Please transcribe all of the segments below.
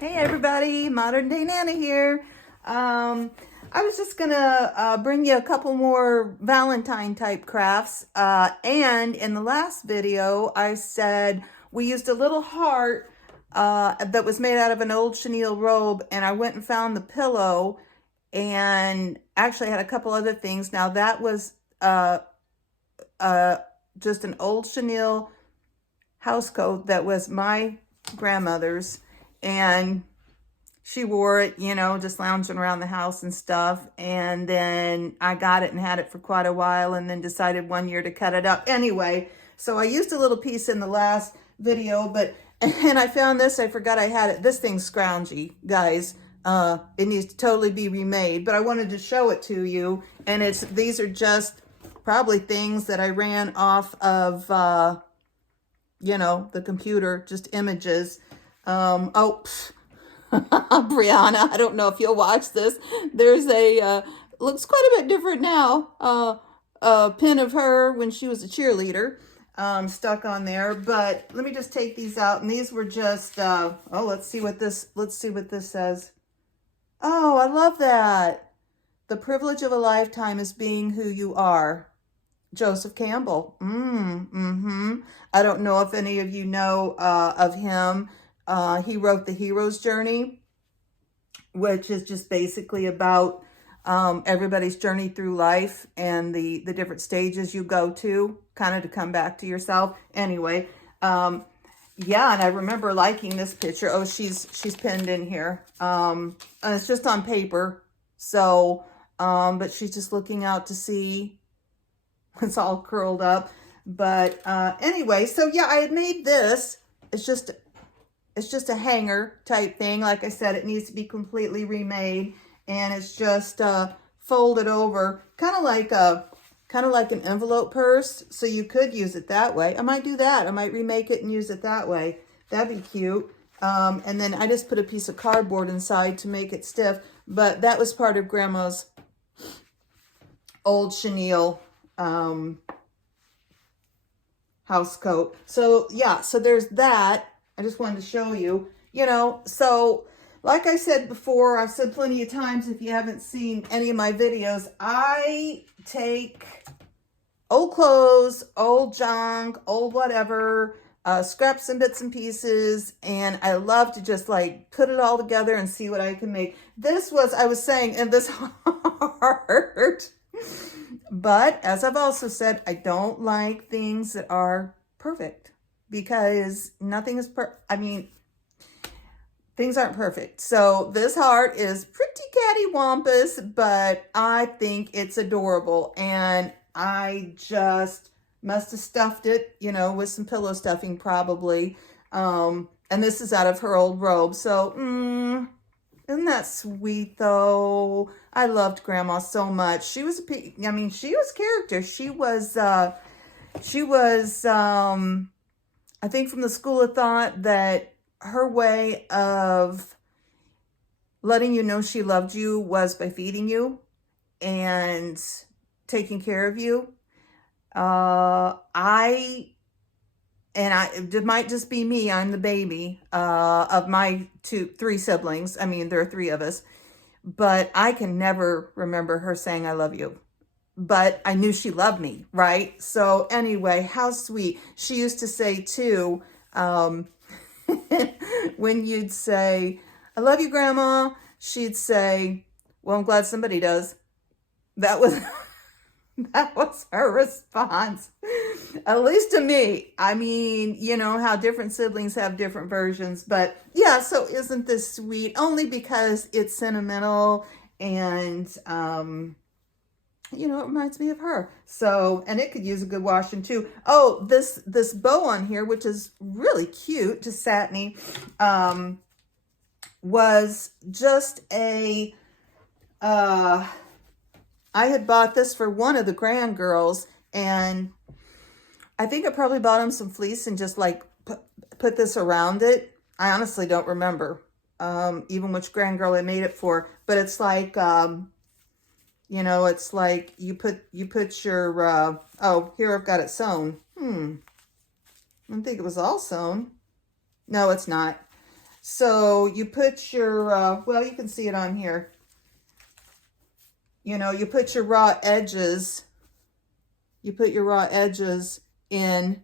Hey everybody, Modern Day Nana here. I was just gonna bring you a couple more Valentine type crafts. And in the last video, I said we used a little heart that was made out of an old chenille robe, and I went and found the pillow and actually had a couple other things. Now that was just an old chenille house coat that was my grandmother's, and she wore it, you know, just lounging around the house and stuff. And then I got it and had it for quite a while, and then decided one year to cut it up. Anyway, so I used a little piece in the last video, and I found this. I forgot I had it. This thing's scroungy, guys. It needs to totally be remade, but I wanted to show it to you. And these are just probably things that I ran off of, you know, the computer, just images. Brianna, I don't know if you'll watch this. There's looks quite a bit different now. A pin of her when she was a cheerleader, stuck on there. But let me just take these out. And these were just, let's see what this says. Oh, I love that. The privilege of a lifetime is being who you are. Joseph Campbell. I don't know if any of you know of him. He wrote The Hero's Journey, which is just basically about everybody's journey through life and the different stages you go to, kind of to come back to yourself. Anyway, yeah, and I remember liking this picture. Oh, she's pinned in here. And it's just on paper. So, but she's just looking out to sea. It's all curled up. But anyway, so yeah, I had made this. It's just a hanger type thing. Like I said, it needs to be completely remade, and it's just folded over, kind of like an envelope purse. So you could use it that way. I might do that. I might remake it and use it that way. That'd be cute. And then I just put a piece of cardboard inside to make it stiff. But that was part of Grandma's old chenille house coat. So yeah, so there's that. I just wanted to show you, you know, so like I said before, I've said plenty of times, if you haven't seen any of my videos, I take old clothes, old junk, old whatever, scraps and bits and pieces, and I love to just like put it all together and see what I can make. This was, I was saying, and this hard, but as I've also said, I don't like things that are perfect, because nothing is things aren't perfect. So this heart is pretty cattywampus, but I think it's adorable. And I just must have stuffed it, you know, with some pillow stuffing probably. And this is out of her old robe. So, isn't that sweet though? I loved Grandma so much. She was she was character. She was, I think from the school of thought that her way of letting you know she loved you was by feeding you and taking care of you. It might just be me, I'm the baby of my three siblings. I mean, there are three of us, but I can never remember her saying I love you. But I knew she loved me, right? So anyway, how sweet. She used to say too, when you'd say, I love you, Grandma, she'd say, well, I'm glad somebody does. That was, that was her response, at least to me. I mean, you know how different siblings have different versions, but yeah, so isn't this sweet? Only because it's sentimental and, you know, it reminds me of her. So, and it could use a good washing too. Oh, this bow on here, which is really cute, just satiny, was just I had bought this for one of the grand girls, and I think I probably bought them some fleece and just like put this around it. I honestly don't remember even which grand girl I made it for, but it's like, you know, it's like you put your, oh, here I've got it sewn. I didn't think it was all sewn. No, it's not. So you put your, well, you can see it on here. You know, you put your raw edges, in,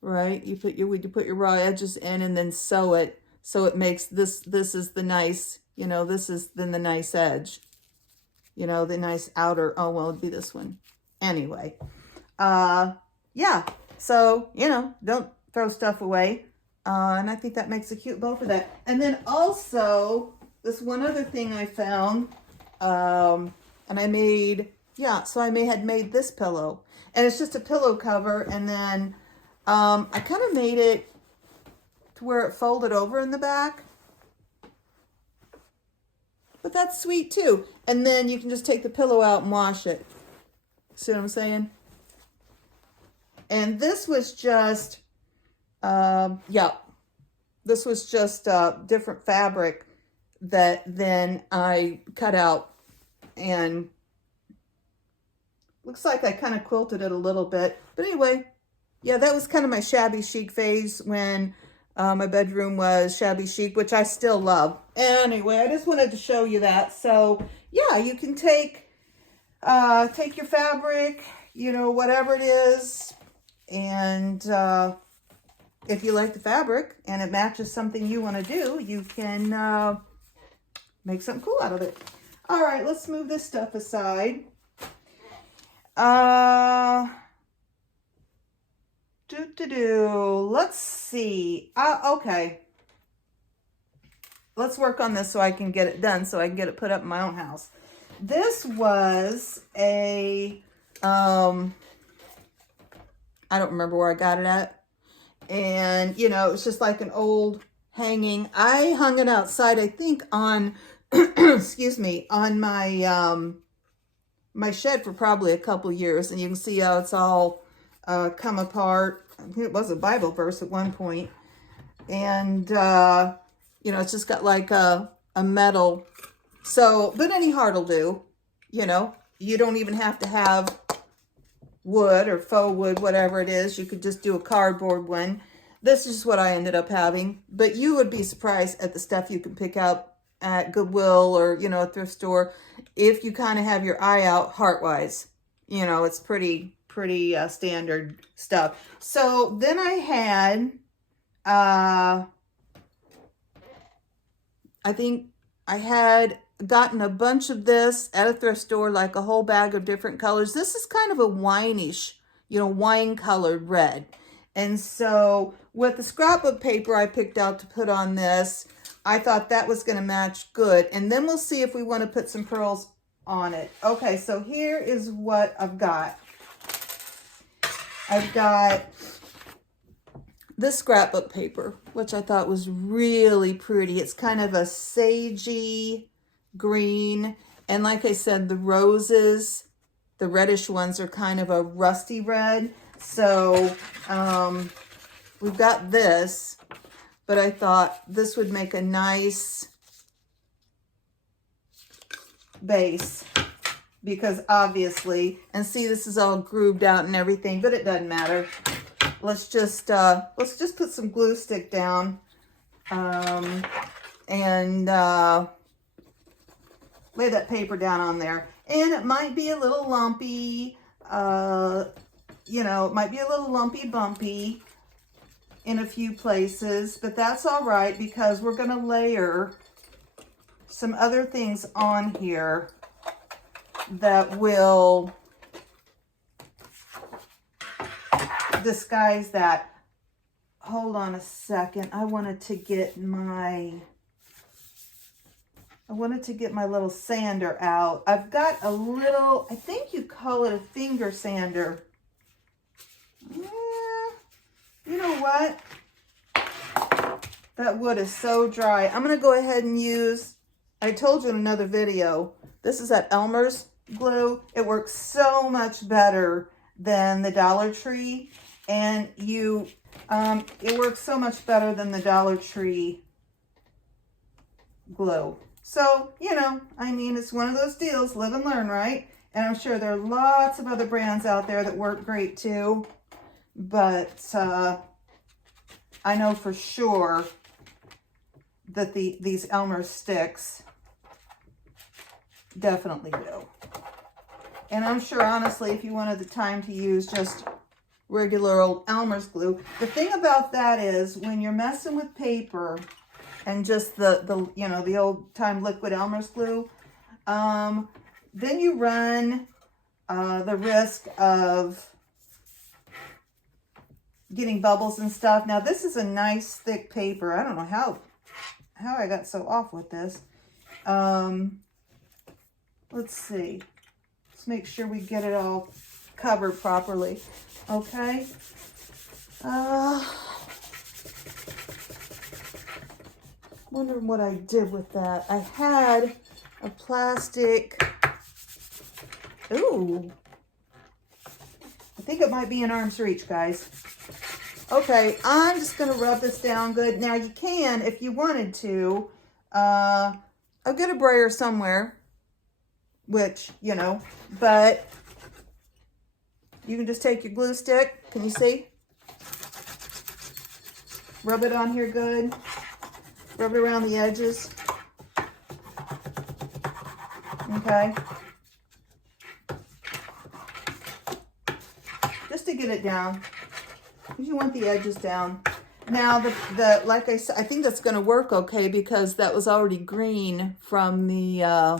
right? You put your raw edges in and then sew it. So it makes this is the nice, you know, this is then the nice edge. You know, the nice outer, oh, well, it'd be this one. Anyway, yeah. So, you know, don't throw stuff away. And I think that makes a cute bow for that. And then also, this one other thing I found, and I made, yeah, so I had made this pillow. And it's just a pillow cover. And then I kind of made it to where it folded over in the back. But that's sweet too. And then you can just take the pillow out and wash it. See what I'm saying? And this was just, yeah, this was just different fabric that then I cut out, and looks like I kind of quilted it a little bit. But anyway, yeah, that was kind of my shabby chic phase when my bedroom was shabby chic, which I still love. Anyway, I just wanted to show you that. So yeah, you can take your fabric, you know, whatever it is, and if you like the fabric and it matches something you want to do, you can make something cool out of it. All right, let's move this stuff aside. Let's see. Okay. Let's work on this so I can get it done, so I can get it put up in my own house. This was a, I don't remember where I got it at. And, you know, it's just like an old hanging. I hung it outside, I think, on, excuse me, on my, my shed for probably a couple years. And you can see how it's all come apart. I think it was a Bible verse at one point. And, you know, it's just got like a metal. So, but any heart will do, you know. You don't even have to have wood or faux wood, whatever it is. You could just do a cardboard one. This is what I ended up having. But you would be surprised at the stuff you can pick up at Goodwill or, you know, a thrift store if you kind of have your eye out heart-wise. You know, it's pretty standard stuff. So then I had, I think I had gotten a bunch of this at a thrift store, like a whole bag of different colors. This is kind of a wineish, you know, wine colored red. And so with the scrapbook paper I picked out to put on this, I thought that was going to match good. And then we'll see if we want to put some pearls on it. Okay, so here is what I've got. I've got this scrapbook paper, which I thought was really pretty. It's kind of a sagey green. And like I said, the roses, the reddish ones, are kind of a rusty red. So we've got this, but I thought this would make a nice base. Because obviously, and see, this is all grooved out and everything, but it doesn't matter. Let's just put some glue stick down, and lay that paper down on there. And it might be a little lumpy, you know, it might be a little lumpy bumpy in a few places, but that's all right because we're going to layer some other things on here that will disguise that. Hold on a second. I wanted to get my little sander out. I've got a little, I think you call it a finger sander. Yeah, you know what? That wood is so dry. I'm going to go ahead and use, I told you in another video, this is at Elmer's glue. It works so much better than the Dollar Tree, and it works so much better than the Dollar Tree glue. So, you know, I mean, it's one of those deals, live and learn, right? And I'm sure there are lots of other brands out there that work great too, but I know for sure that these Elmer sticks definitely do. And I'm sure, honestly, if you wanted the time to use just regular old Elmer's glue, the thing about that is when you're messing with paper and just the you know, the old time liquid Elmer's glue, then you run the risk of getting bubbles and stuff. Now this is a nice thick paper. I don't know how I got so off with this. Let's see. Let's make sure we get it all covered properly. Okay. Wondering what I did with that. I had a plastic. Ooh. I think it might be in arm's reach, guys. Okay, I'm just going to rub this down good. Now, you can, if you wanted to, I'll get a brayer somewhere, which, you know, but you can just take your glue stick. Can you see? Rub it on here good. Rub it around the edges. Okay. Just to get it down. You want the edges down. Now, the like I said, I think that's going to work okay because that was already green from the,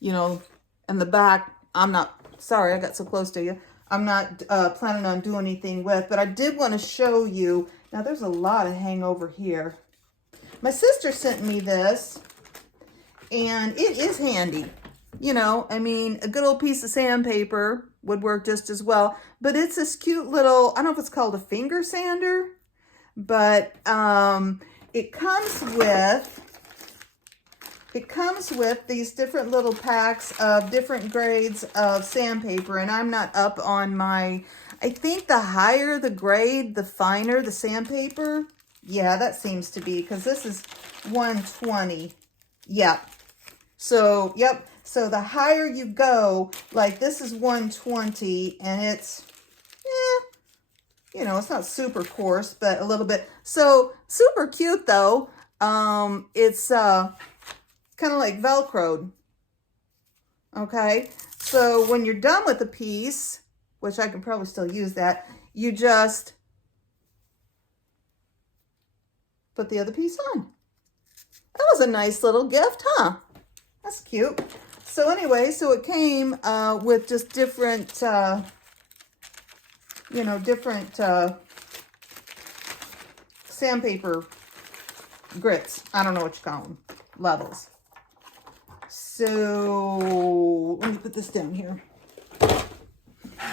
you know, in the back. I'm not, sorry, I got so close to you. I'm not planning on doing anything with, but I did want to show you. Now, there's a lot of hangover here. My sister sent me this, and it is handy. You know, I mean, a good old piece of sandpaper would work just as well. But it's this cute little, I don't know if it's called a finger sander, but it comes with these different little packs of different grades of sandpaper. And I'm not up on my, I think the higher the grade, the finer the sandpaper. Yeah, that seems to be, because this is 120. Yeah. So, yep. So the higher you go, like this is 120, and it's, you know, it's not super coarse, but a little bit. So super cute though. It's kind of like Velcroed. Okay. So when you're done with the piece, which I can probably still use that, you just put the other piece on. That was a nice little gift, huh? That's cute. So anyway, so it came with just different, you know, different sandpaper grits. I don't know what you call them. Levels. So let me put this down here.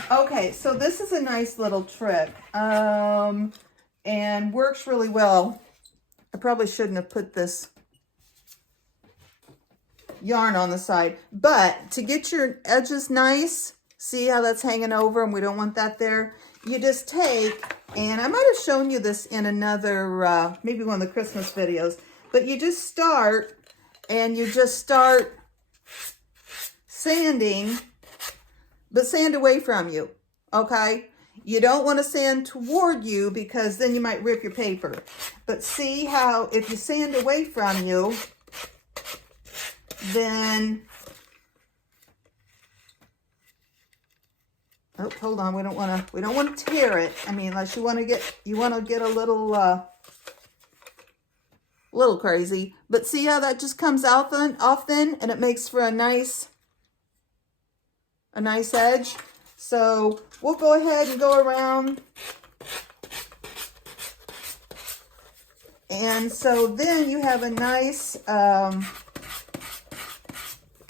Okay, so this is a nice little trick and works really well. I probably shouldn't have put this yarn on the side, but to get your edges nice, see how that's hanging over and we don't want that there, you just take, and I might have shown you this in another maybe one of the Christmas videos, but you just start and you just start sanding, but sand away from you. Okay, you don't want to sand toward you because then you might rip your paper. But see how if you sand away from you, then, oh, hold on, we don't want to tear it. I mean, unless you want to get a little crazy. But see how that just comes out then, off then, and it makes for a nice edge. So we'll go ahead and go around. And so then you have a nice,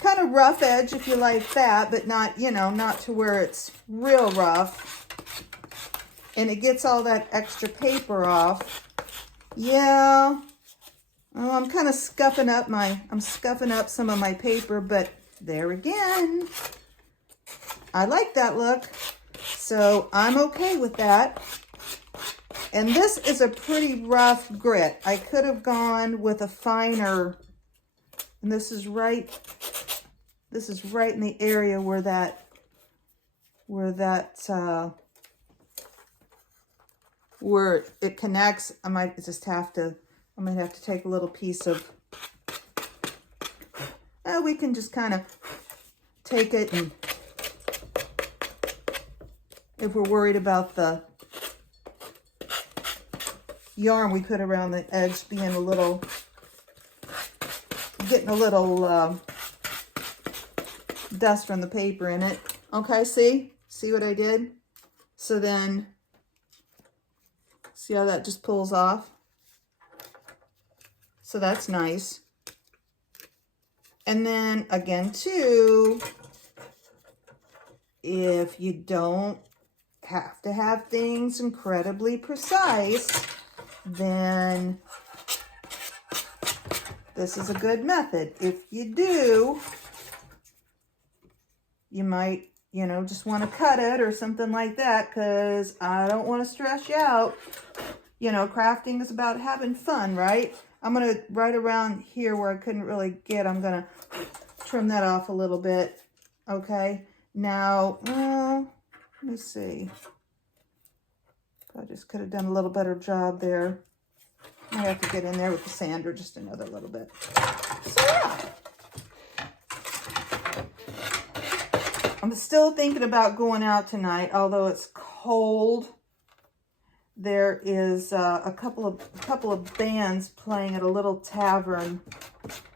kind of rough edge if you like that, but not, you know, not to where it's real rough. And it gets all that extra paper off. Yeah. Oh, I'm kind of scuffing up some of my paper, but there again, I like that look. So I'm okay with that. And this is a pretty rough grit. I could have gone with a finer, and this is right in the area where it connects. I might just have to I might have to take a little piece of, we can just kind of take it, and if we're worried about the yarn we put around the edge being a little, getting a little dust from the paper in it. Okay, see what I did? So then, see how that just pulls off? So that's nice. And then again too, if you don't have to have things incredibly precise, then this is a good method. If you do, you might, you know, just want to cut it or something like that, because I don't want to stress you out. You know, crafting is about having fun, right? I'm going to, right around here where I couldn't really get, I'm going to trim that off a little bit. Okay. Now, well, let me see. I just could have done a little better job there. I have to get in there with the sander just another little bit. So yeah. I'm still thinking about going out tonight, although it's cold. There is a couple of bands playing at a little tavern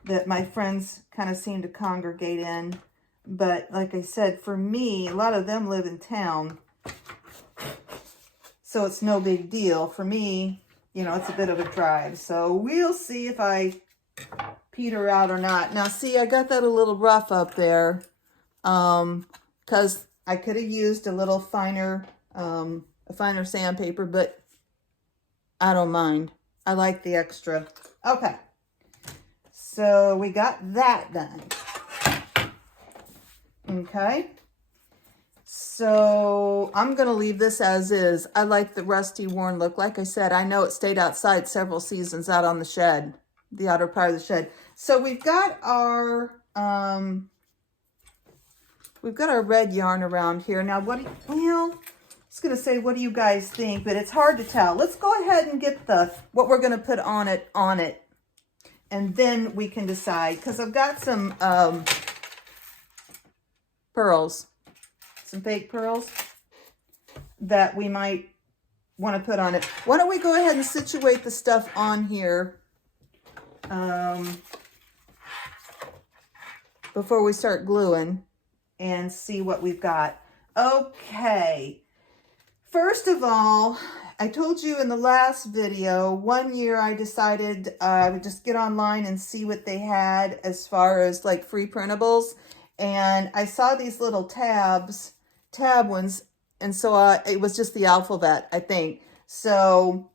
that my friends kind of seem to congregate in. But like I said, for me, a lot of them live in town, so it's no big deal. For me, you know, it's a bit of a drive. So we'll see if I peter out or not. Now, see, I got that a little rough up there, because I could have used a little finer, a finer sandpaper, but I don't mind. I like the extra. Okay, so we got that done. Okay, so I'm going to leave this as is. I like the rusty, worn look. Like I said, I know it stayed outside several seasons out on the shed, the outer part of the shed. So we've got our red yarn around here. Now, well, I was going to say, what do you guys think? But it's hard to tell. Let's go ahead and get what we're going to put on it. And then we can decide. Because I've got some pearls. Some fake pearls that we might want to put on it. Why don't we go ahead and situate the stuff on here before we start gluing and see what we've got. Okay. First of all, I told you in the last video, one year I decided I would just get online and see what they had as far as like free printables. And I saw these little tab ones. And so it was just the alphabet, I think. So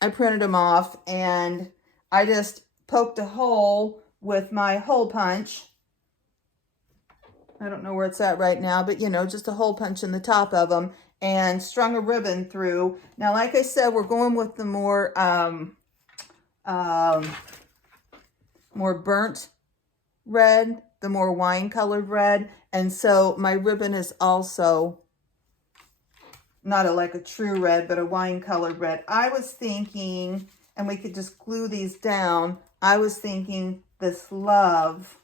I printed them off and I just poked a hole with my hole punch. I don't know where it's at right now, but you know, just a hole punch in the top of them and strung a ribbon through. Now, like I said, we're going with the more burnt red, the more wine colored red. And so my ribbon is also not like a true red, but a wine colored red. I was thinking, and we could just glue these down, I was thinking this love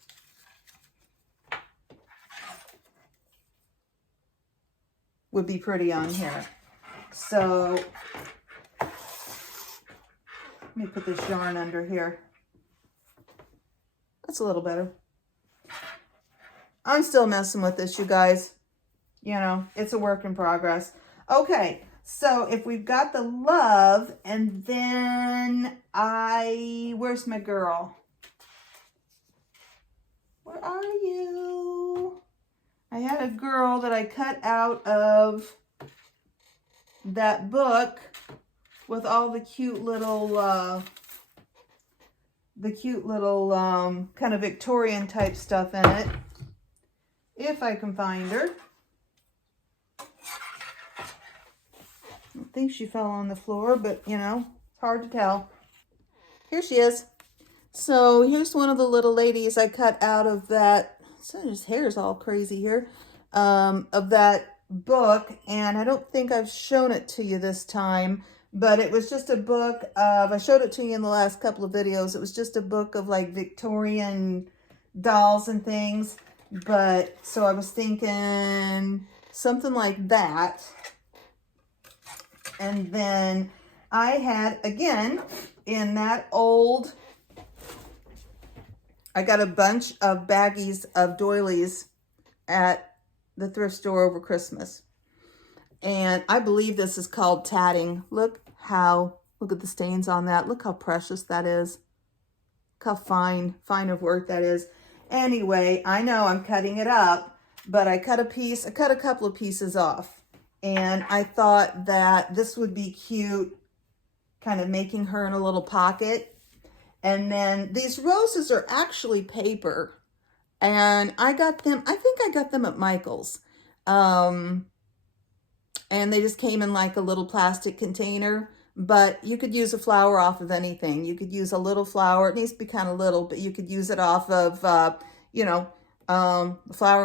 would be pretty on here. So let me put this yarn under here. That's a little better. I'm still messing with this, you guys. You know, it's a work in progress. Okay, so if we've got the love, and then where's my girl? Where are you? I had a girl that I cut out of that book with all the cute little, kind of Victorian type stuff in it. If I can find her. I don't think she fell on the floor, but you know, it's hard to tell. Here she is. So here's one of the little ladies I cut out of that. So his hair's all crazy here. Of that book, and I don't think I've shown it to you this time, But it was just a book of, I showed it to you in the last couple of videos. It was just a book of like Victorian dolls and things. But so I was thinking something like that. And then I had, again, in that old, I got a bunch of baggies of doilies at the thrift store over Christmas. And I believe this is called Tatting. Look at the stains on that. Look how precious that is. Look how fine of work that is. Anyway, I know I'm cutting it up, but I cut a couple of pieces off. And I thought that this would be cute, kind of making her in a little pocket. And then these roses are actually paper. And I got them, I think I got them at Michael's. And they just came in like a little plastic container. But you could use a flower off of anything. You could use a little flower. It needs to be kind of little, but you could use it off of, flower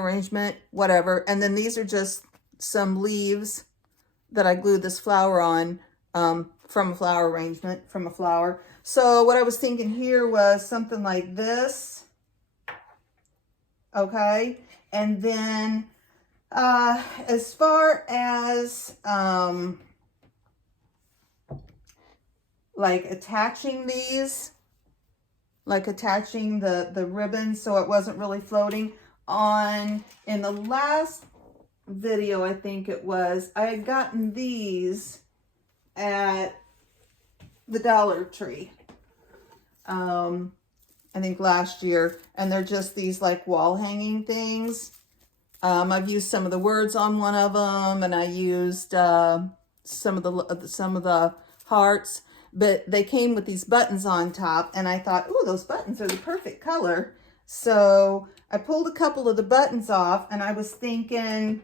arrangement, whatever. And then these are just some leaves that I glued this flower on from a flower arrangement, from a flower. So what I was thinking here was something like this. Okay. And then as far as like attaching these, like attaching the ribbon so it wasn't really floating on, in the last video, I think it was, I had gotten these at the Dollar Tree, I think last year, and they're just these like wall hanging things. I've used some of the words on one of them, and I used some of the hearts, but they came with these buttons on top, and I thought, oh, those buttons are the perfect color. So I pulled a couple of the buttons off, and I was thinking,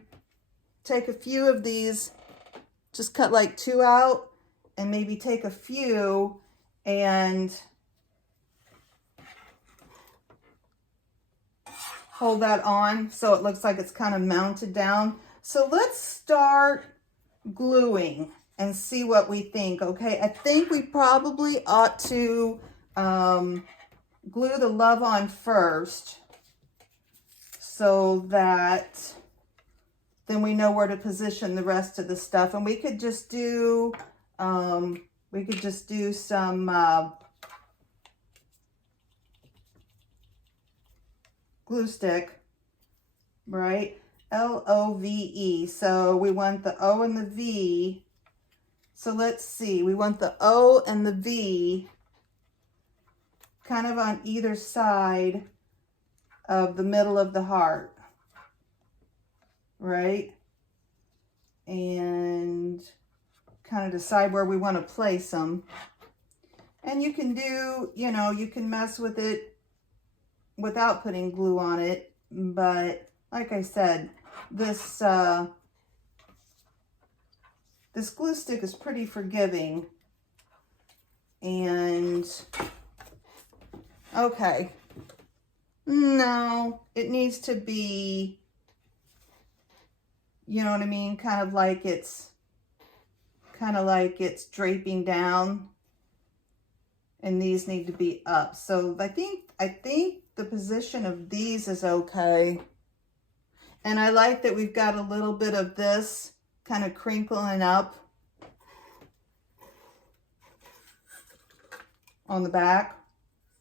take a few of these, just cut like 2 out, and maybe take a few and hold that on so it looks like it's kind of mounted down. So let's start gluing and see what we think. Okay, I think we probably ought to glue the love on first so that then we know where to position the rest of the stuff. And we could just do some glue stick, right? L-O-V-E. So we want the O and the V. So let's see, we want the O and the V kind of on either side of the middle of the heart, right? And kind of decide where we want to place them. And you can do, you can mess with it without putting glue on it. But like I said, this glue stick is pretty forgiving. And okay, no, it needs to be, you know what I mean? Kind of like it's draping down, and these need to be up. So I think the position of these is okay. And I like that we've got a little bit of this kind of crinkling up on the back.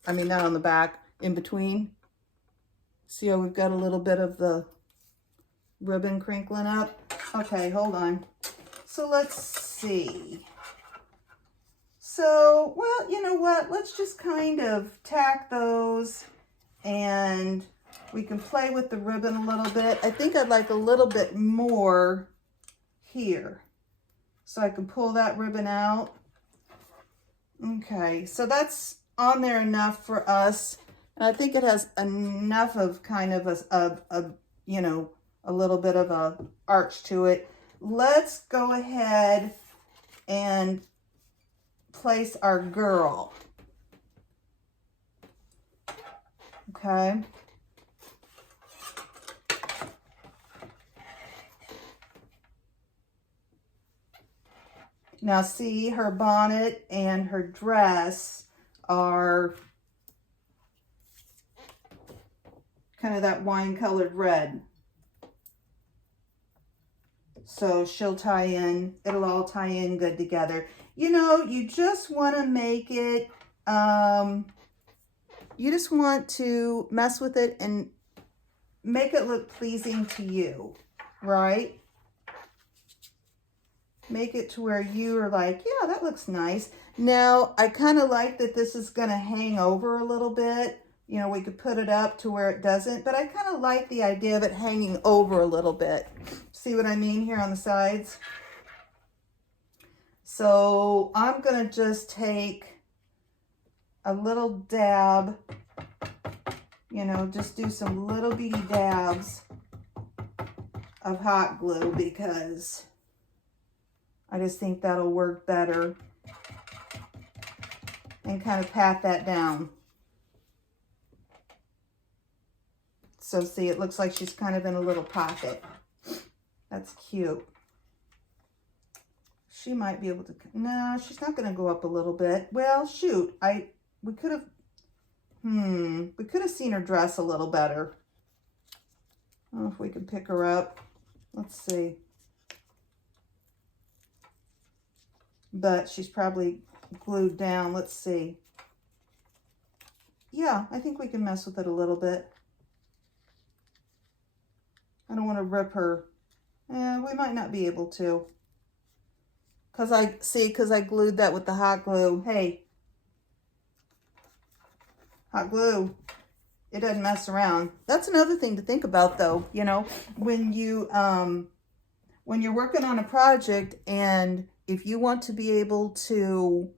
I mean, not on the back, in between. See how we've got a little bit of the ribbon crinkling up? Okay, hold on. So let's see. So, well, you know what? Let's just kind of tack those, and we can play with the ribbon a little bit. I think I'd like a little bit more here, so I can pull that ribbon out. Okay, so that's on there enough for us. And I think it has enough of kind of a little bit of a arch to it. Let's go ahead and place our girl. Okay. Now see, her bonnet and her dress are kind of that wine colored red. So she'll tie in, it'll all tie in good together. You know, you just want to make it, you just want to mess with it and make it look pleasing to you, right? Make it to where you are like, yeah, that looks nice. Now, I kind of like that this is going to hang over a little bit. You know, we could put it up to where it doesn't, but I kind of like the idea of it hanging over a little bit. See what I mean here on the sides? So I'm going to just take a little dab, you know, just do some little bitty dabs of hot glue because I just think that'll work better, and kind of pat that down. So see, it looks like she's kind of in a little pocket. That's cute. She might be able to, no, she's not going to go up a little bit. Well, shoot, we could have seen her dress a little better. I don't know if we can pick her up. Let's see. But she's probably glued down. Let's see. Yeah, I think we can mess with it a little bit. I don't want to rip her. We might not be able to. Because I glued that with the hot glue. Hey, hot glue, it doesn't mess around. That's another thing to think about though, you know, when you're working on a project, and if you want to be able to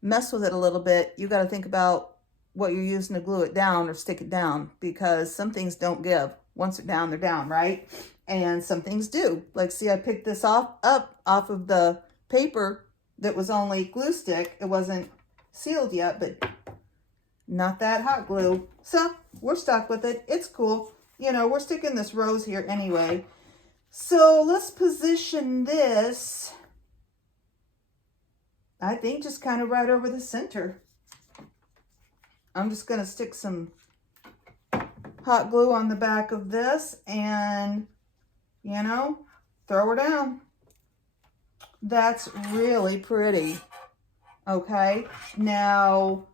mess with it a little bit, you got to think about what you're using to glue it down or stick it down, because some things don't give. Once they're down, right? And some things do. Like, see, I picked this up off of the paper that was only glue stick. It wasn't sealed yet, but not that hot glue. So we're stuck with it. It's cool. You know, we're sticking this rose here anyway. So let's position this, I think, just kind of right over the center. I'm just going to stick some hot glue on the back of this and, you know, throw her down. That's really pretty. Okay. Now,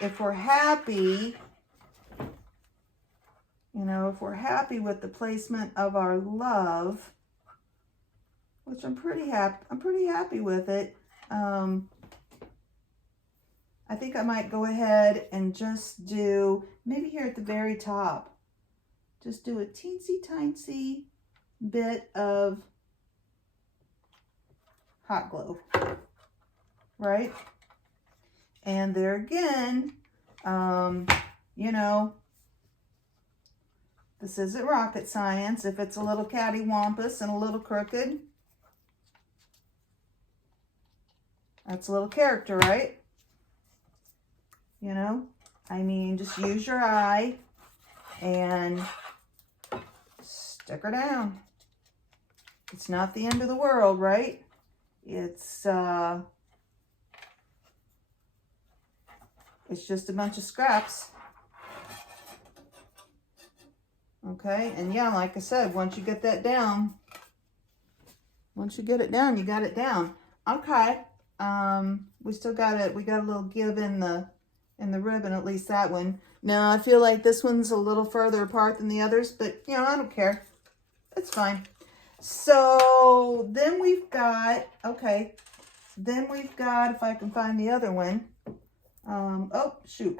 if we're happy, you know, if we're happy with the placement of our love, which I'm pretty happy with it. I think I might go ahead and just do, maybe here at the very top, just do a teensy-tiny bit of hot glue, right? And there again, you know, this isn't rocket science. If it's a little cattywampus and a little crooked, that's a little character, right? You know, I mean, just use your eye and stick her down. It's not the end of the world, right? It's just a bunch of scraps. Okay, and yeah, like I said, once you get that down, once you get it down, you got it down. Okay, we still got it. We got a little give in the ribbon, at least that one. Now, I feel like this one's a little further apart than the others, but, you know, I don't care. It's fine. So then we've got, okay, then we've got, if I can find the other one, oh, shoot.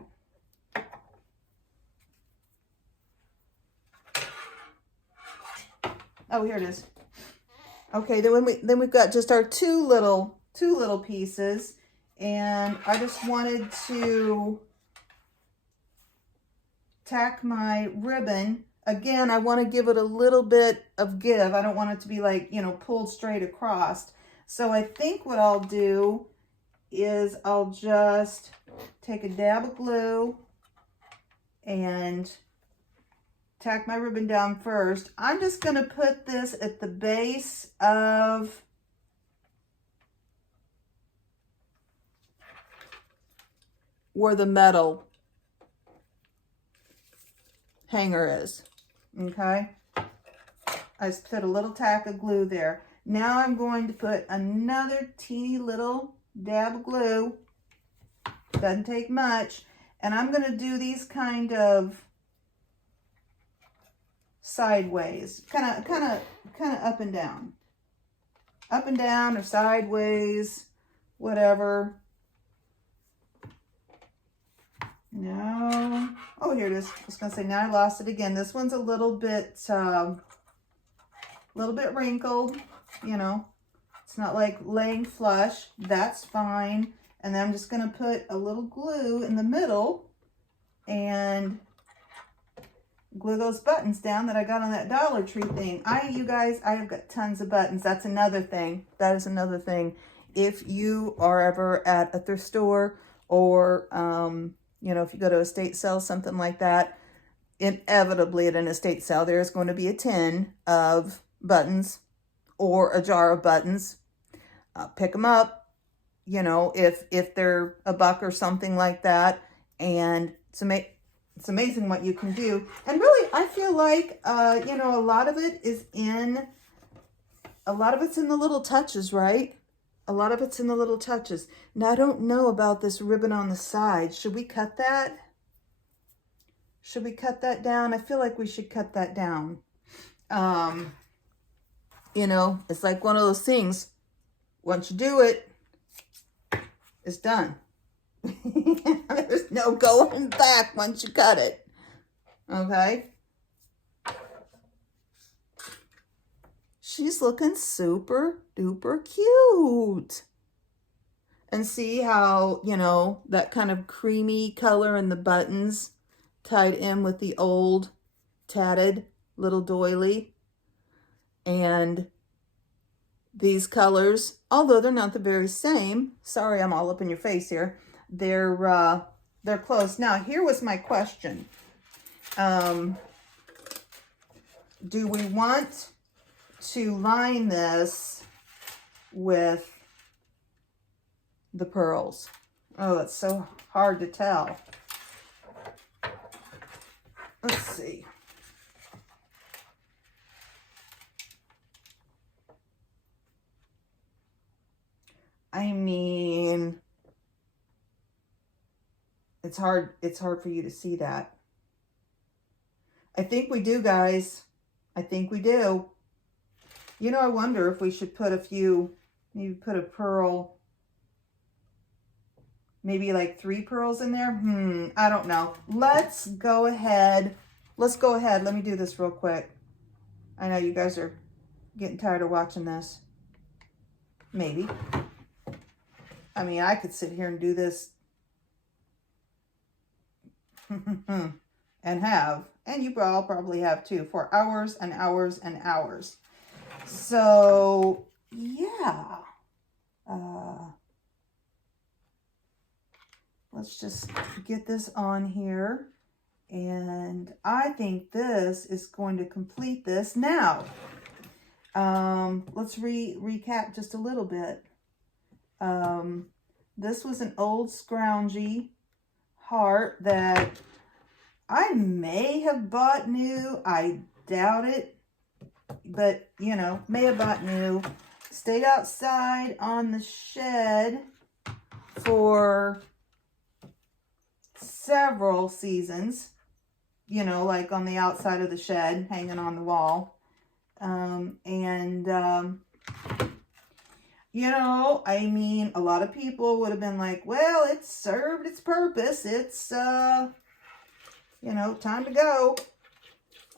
Oh, here it is. Okay, then we've got just our two little pieces. And I just wanted to tack my ribbon. Again, I want to give it a little bit of give. I don't want it to be like, you know, pulled straight across. So I think what I'll do is I'll just take a dab of glue and tack my ribbon down first. I'm just going to put this at the base of where the metal hanger is. Okay. I just put a little tack of glue there. Now I'm going to put another teeny little dab of glue. Doesn't take much. And I'm going to do these kind of sideways, kind of up and down. Up and down or sideways, whatever. No. Oh, here it is. I was going to say, now I lost it again. This one's a little bit wrinkled, you know. It's not like laying flush. That's fine. And then I'm just going to put a little glue in the middle and glue those buttons down that I got on that Dollar Tree thing. You guys, I have got tons of buttons. That's another thing. That is another thing. If you are ever at a thrift store or, you know, if you go to a estate sale, something like that, inevitably at an estate sale, there's going to be a tin of buttons or a jar of buttons. Pick them up, you know, if they're $1 or something like that. And it's amazing what you can do. And really, I feel like, you know, a lot of it's in the little touches, right? A lot of it's in the little touches. Now, I don't know about this ribbon on the side. Should we cut that? Should we cut that down? I feel like we should cut that down. You know, it's like one of those things. Once you do it, it's done. There's no going back once you cut it. Okay. She's looking super duper cute. And see how, you know, that kind of creamy color in the buttons tied in with the old tatted little doily. And these colors, although they're not the very same, sorry, I'm all up in your face here, they're close. Now, here was my question. Do we want to line this with the pearls? Oh, it's so hard to tell. Let's see. I mean, it's hard for you to see that. I think we do, guys. I think we do. You know, I wonder if we should put a few, maybe put a pearl, maybe like 3 pearls in there. I don't know. Let's go ahead. Let me do this real quick. I know you guys are getting tired of watching this. Maybe. I mean, I could sit here and do this and you all probably have too, for hours and hours and hours. So, yeah. Let's just get this on here. And I think this is going to complete this. Now, let's recap just a little bit. This was an old scroungy heart that I may have bought new. I doubt it, but you know, may have bought new. Stayed outside on the shed for several seasons, you know, like on the outside of the shed, hanging on the wall. You know, I mean, a lot of people would have been like, well, it served its purpose. It's, you know, time to go.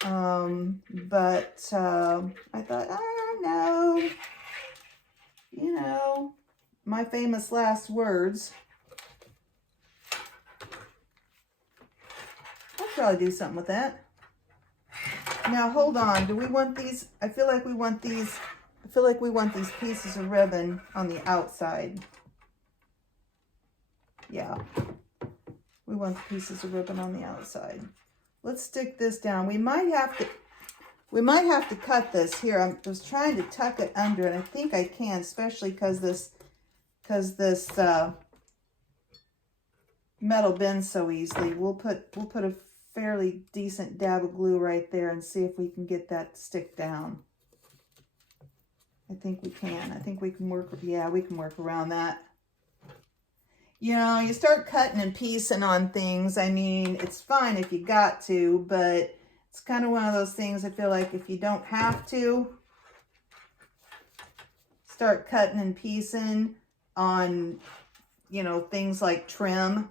But I thought, oh, no. You know, my famous last words. I'll probably do something with that. Now, hold on. Do we want these? I feel like we want these. I feel like we want these pieces of ribbon on the outside. Yeah. We want the pieces of ribbon on the outside. Let's stick this down. We might have to cut this here. I was trying to tuck it under, and I think I can, especially because this metal bends so easily. We'll put a fairly decent dab of glue right there and see if we can get that to stick down. I think we can. I think we can work, yeah, we can work around that. You know, you start cutting and piecing on things. I mean, it's fine if you got to, but it's kind of one of those things I feel like if you don't have to, start cutting and piecing on, you know, things like trim.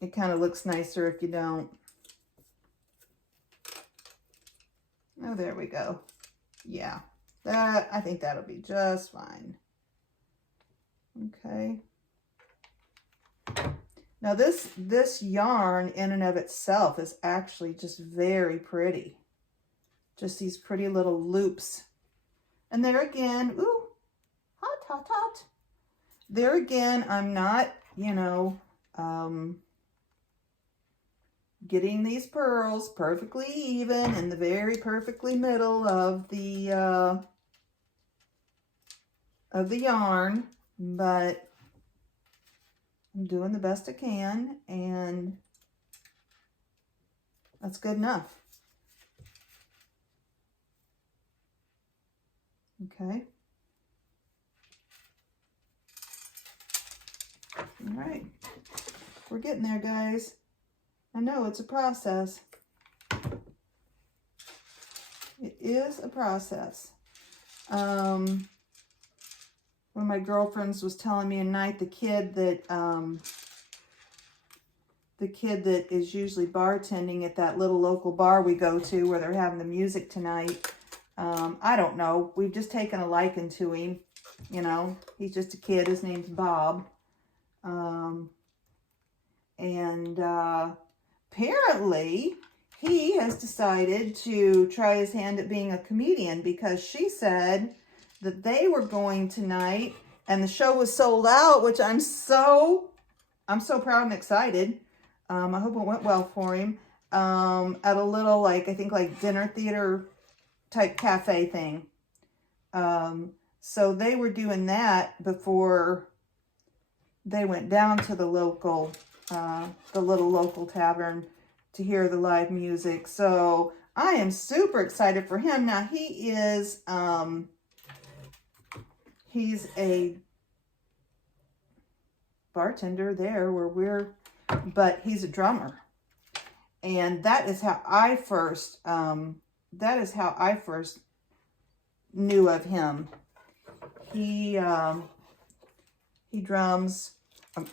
It kind of looks nicer if you don't. Oh, there we go. Yeah. That, I think that'll be just fine. Okay. Now this yarn in and of itself is actually just very pretty. Just these pretty little loops. And there again, ooh, hot, hot, hot. There again, I'm not, you know, getting these pearls perfectly even in the very perfectly middle of the yarn, but I'm doing the best I can, and that's good enough. Okay. All right. We're getting there, guys. I know it's a process. It is a process. One of my girlfriends was telling me at night the kid that is usually bartending at that little local bar we go to where they're having the music tonight. I don't know. We've just taken a liking to him. You know, he's just a kid. His name's Bob. Apparently he has decided to try his hand at being a comedian, because she said that they were going tonight and the show was sold out, which I'm so proud and excited. I hope it went well for him. At a little, like, I think like dinner theater type cafe thing. So they were doing that before they went down to the local, the little local tavern to hear the live music. So I am super excited for him. Now he is, he's a bartender there where but he's a drummer. And that is how I first, knew of him. He drums,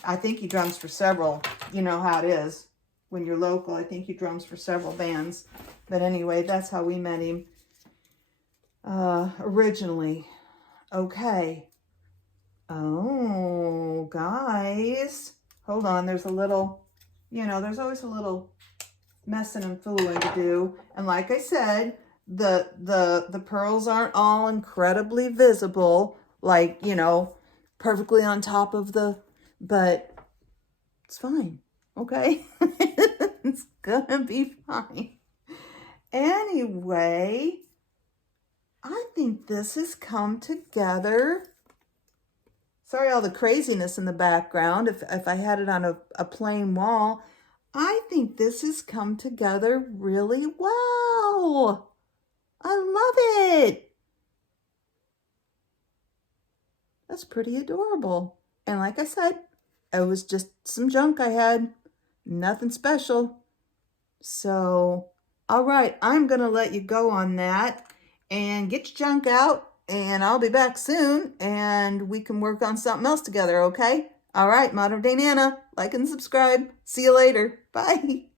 I think he drums for several, you know how it is when you're local. I think he drums for several bands. But anyway, that's how we met him originally. Okay. Oh, guys. Hold on. There's a little, you know, there's always a little messing and fooling to do. And like I said, the pearls aren't all incredibly visible, like, you know, perfectly on top of the, but it's fine. Okay. It's gonna be fine. Anyway, I think this has come together. Sorry, all the craziness in the background. If I had it on a plain wall, I think this has come together really well. I love it. That's pretty adorable. And like I said, it was just some junk I had. Nothing special. So, all right, I'm going to let you go on that and get your junk out. And I'll be back soon, and we can work on something else together, okay? All right, Modern Day Nana, like and subscribe. See you later. Bye.